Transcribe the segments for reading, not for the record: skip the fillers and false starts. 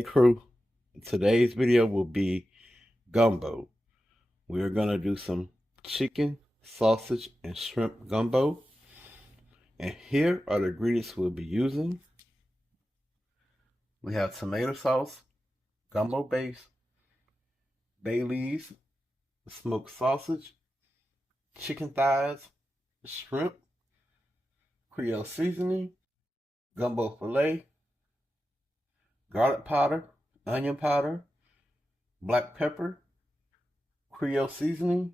Hey crew, today's video will be gumbo. We're gonna do some chicken, sausage, and shrimp gumbo. And here are the ingredients we'll be using. We have tomato sauce, gumbo base, bay leaves, smoked sausage, chicken thighs, shrimp, Creole seasoning, gumbo filet, garlic powder, onion powder, black pepper, Creole seasoning,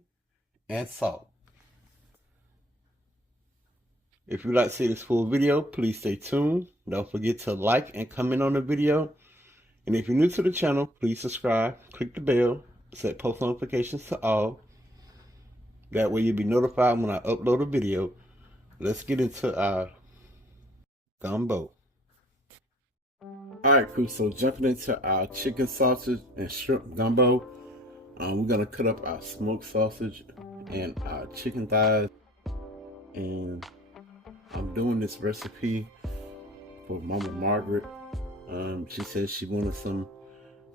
and salt. If you'd like to see this full video, please stay tuned. Don't forget to like and comment on the video. And if you're new to the channel, please subscribe, click the bell, set post notifications to all. That way you'll be notified when I upload a video. Let's get into our gumbo. Alright crew, so jumping into our chicken sausage and shrimp gumbo. We're going to cut up our smoked sausage and our chicken thighs. And I'm doing this recipe for Mama Margaret. She said she wanted some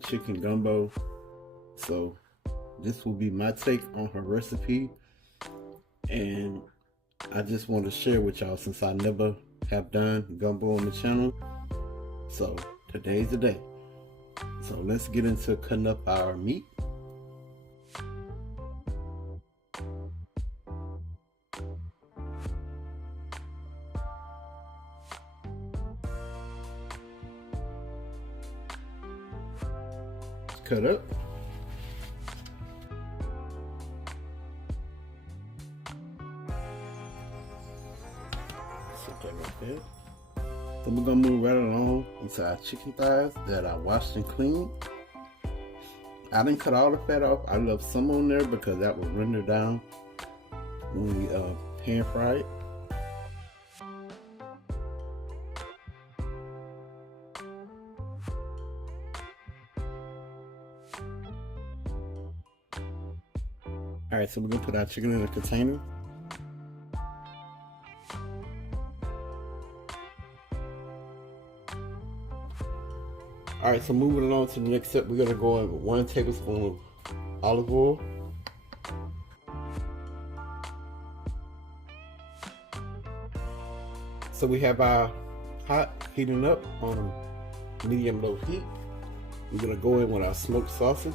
chicken gumbo. So this will be my take on her recipe. And I just want to share with y'all since I never have done gumbo on the channel. So today's the day. So let's get into cutting up our meat. Cut up. Set that right there. So we're gonna move right along into our chicken thighs that I washed and cleaned. I didn't cut all the fat off. I left some on there because that will render down when we pan fry it. Alright, so we're gonna put our chicken in a container. Alright, so moving along to the next step, we're gonna go in with 1 tablespoon of olive oil. So we have our pot heating up on a medium-low heat. We're gonna go in with our smoked sausage.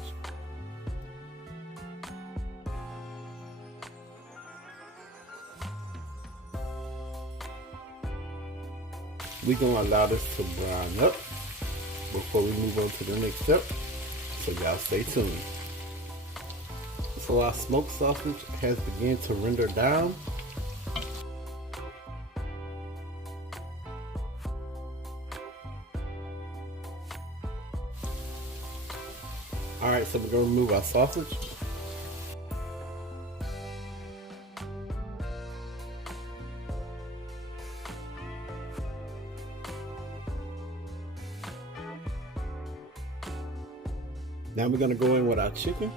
We're gonna allow this to brown up before we move on to the next step, so y'all stay tuned. So our smoked sausage has begun to render down. Alright, so we're going to remove our sausage. Now we're going to go in with our chicken.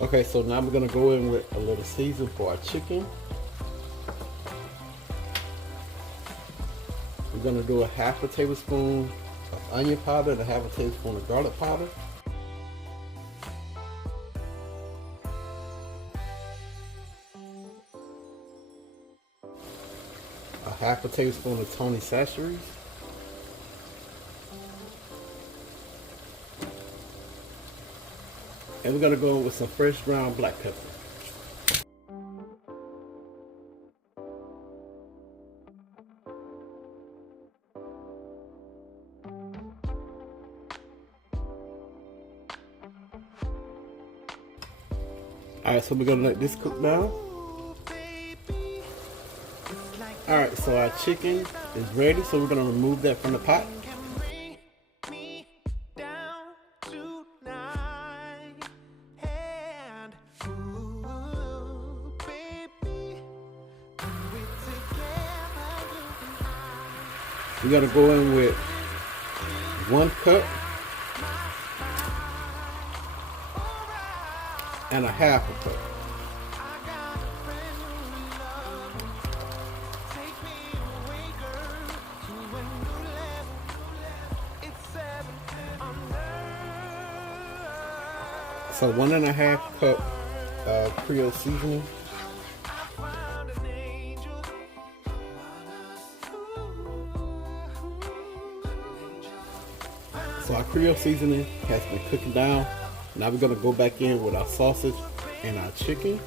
Okay, so now we're going to go in with a little season for our chicken. We're going to do a 1/2 tablespoon of onion powder and a 1/2 tablespoon of garlic powder. A 1/2 tablespoon of Tony Chachere's. And we're going to go with some fresh ground black pepper. Alright, so we're going to let this cook down. Alright, so our chicken is ready, so we're going to remove that from the pot. We're gonna go in with 1 cup and a half a cup. So 1.5 cup Creole seasoning. So our Creole seasoning has been cooking down. Now we're gonna go back in with our sausage and our chicken.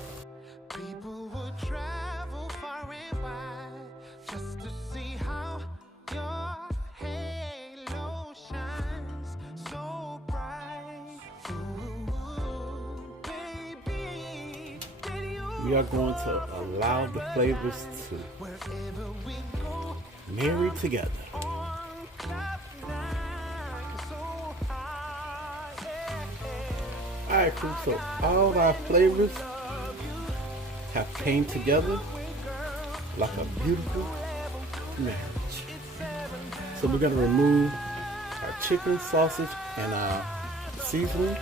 People would travel far and wide just to see how your halo shines so bright. Ooh, baby, We are going to allow the flavors to wherever we go, marry together. on cloud nine, so high, yeah. Alright, crew, so all our flavors have came together like a beautiful marriage. So we're gonna remove our chicken, sausage, and our seasoning.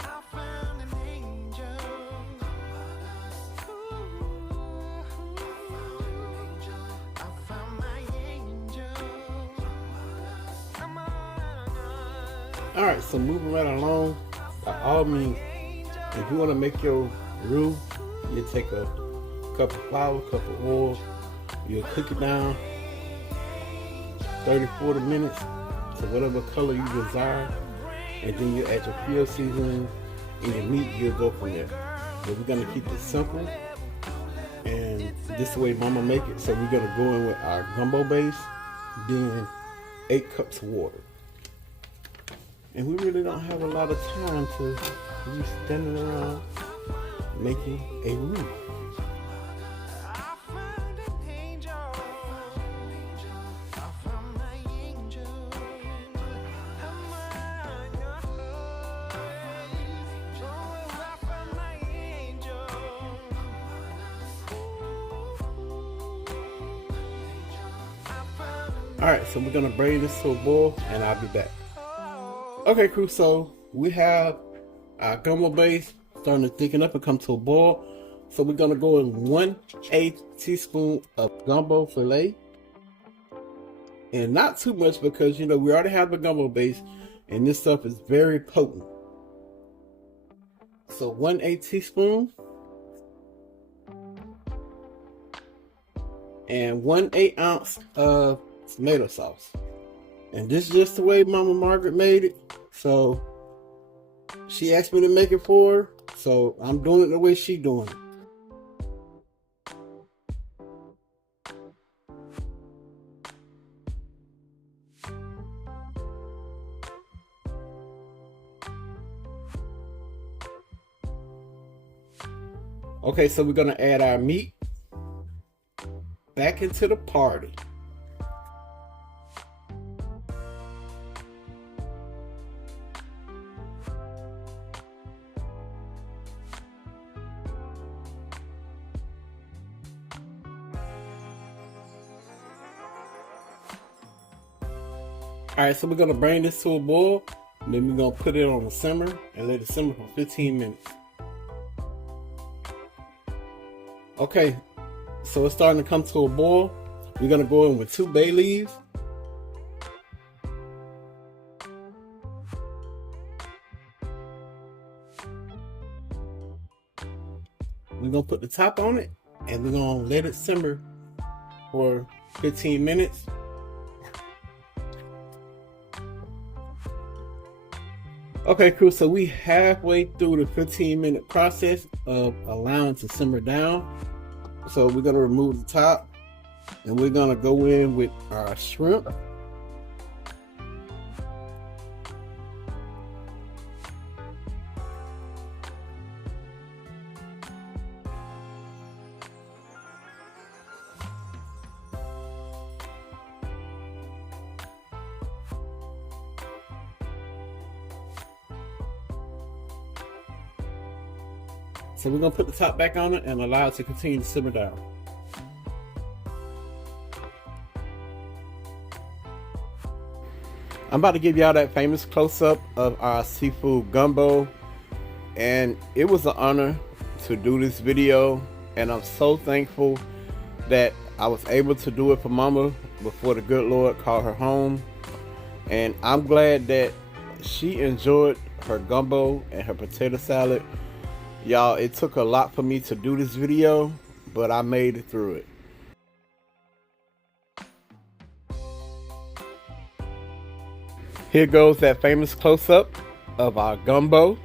I found an angel. I found my angel. Come on. Alright, so moving right along, by all means, if you want to make your roux, you take a cup of flour, cup of oil, you'll cook it down 30-40 minutes to whatever color you desire, and then you add your Creole seasoning and your meat, you'll go from there. But we're going to keep it simple, and this is the way Mama make it. So we're going to go in with our gumbo base, then 8 cups of water. And we really don't have a lot of time to be standing around making a roux. I found an angel. I found my angel. Come on. Oh, I found my angel. I found an Alright, so we're gonna bring this to a boil and I'll be back. Okay, crew, so we have our gumbo base starting to thicken up and come to a boil. So we're gonna go in 1/8 teaspoon of gumbo filet. And not too much because, you know, we already have the gumbo base and this stuff is very potent. So 1/8 teaspoon. And 1/8 ounce of tomato sauce. And this is just the way Mama Margaret made it. So she asked me to make it for her. So I'm doing it the way she doing it. Okay, so we're gonna add our meat back into the party. Alright, so we're gonna bring this to a boil, and then we're gonna put it on a simmer and let it simmer for 15 minutes. Okay, so it's starting to come to a boil. We're gonna go in with 2 bay leaves. We're gonna put the top on it and we're gonna let it simmer for 15 minutes. Okay, crew, so we halfway through the 15-minute process of allowing to simmer down. So we're gonna remove the top and we're gonna go in with our shrimp. So we're gonna put the top back on it and allow it to continue to simmer down. I'm about to give y'all that famous close-up of our seafood gumbo, and it was an honor to do this video, and I'm so thankful that I was able to do it for Mama before the good Lord called her home. And I'm glad that she enjoyed her gumbo and her potato salad. Y'all, it took a lot for me to do this video, but I made it through it. Here goes that famous close-up of our gumbo.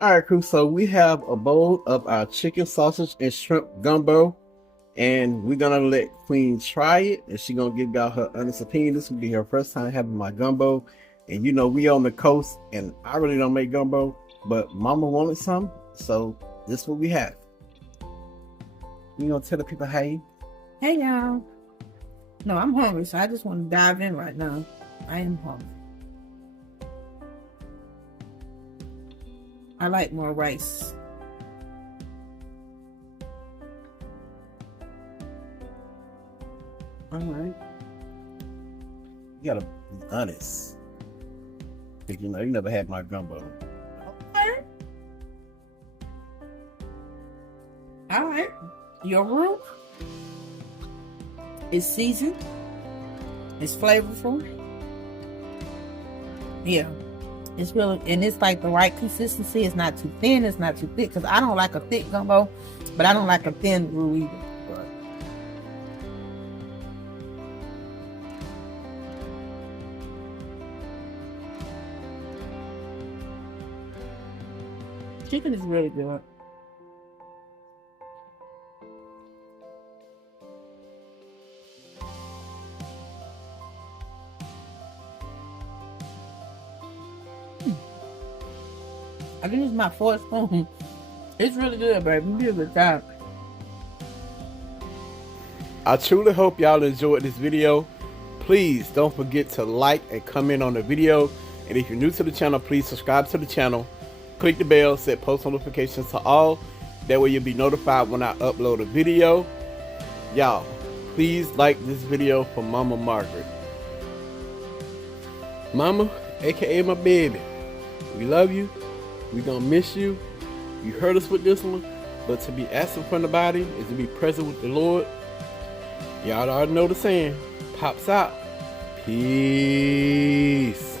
Alright, crew, so we have a bowl of our chicken sausage and shrimp gumbo, and we're gonna let Queen try it, and she's gonna give y'all her honest opinion. This will be her first time having my gumbo, and you know we on the coast, and I really don't make gumbo, but Mama wanted some, so this is what we have. You gonna tell the people hey? Hey y'all. No, I'm hungry, so I just want to dive in right now. I am hungry. I like more rice. Alright. You gotta be honest. Because you know, you never had my gumbo. Okay. Alright. Your roux is seasoned. It's flavorful. Yeah. It's really, and it's like the right consistency. It's not too thin, it's not too thick. Because I don't like a thick gumbo, but I don't like a thin roux either. Chicken is really good. I can use my fork spoon. It's really good, baby. You did a good job. I truly hope y'all enjoyed this video. Please don't forget to like and comment on the video. And if you're new to the channel, please subscribe to the channel. Click the bell, set post notifications to all. That way you'll be notified when I upload a video. Y'all, please like this video for Mama Margaret. Mama, aka my baby, we love you. We gonna miss you. You heard us with this one, but to be absent from the body is to be present with the Lord. Y'all already know the saying. Pops out. Peace.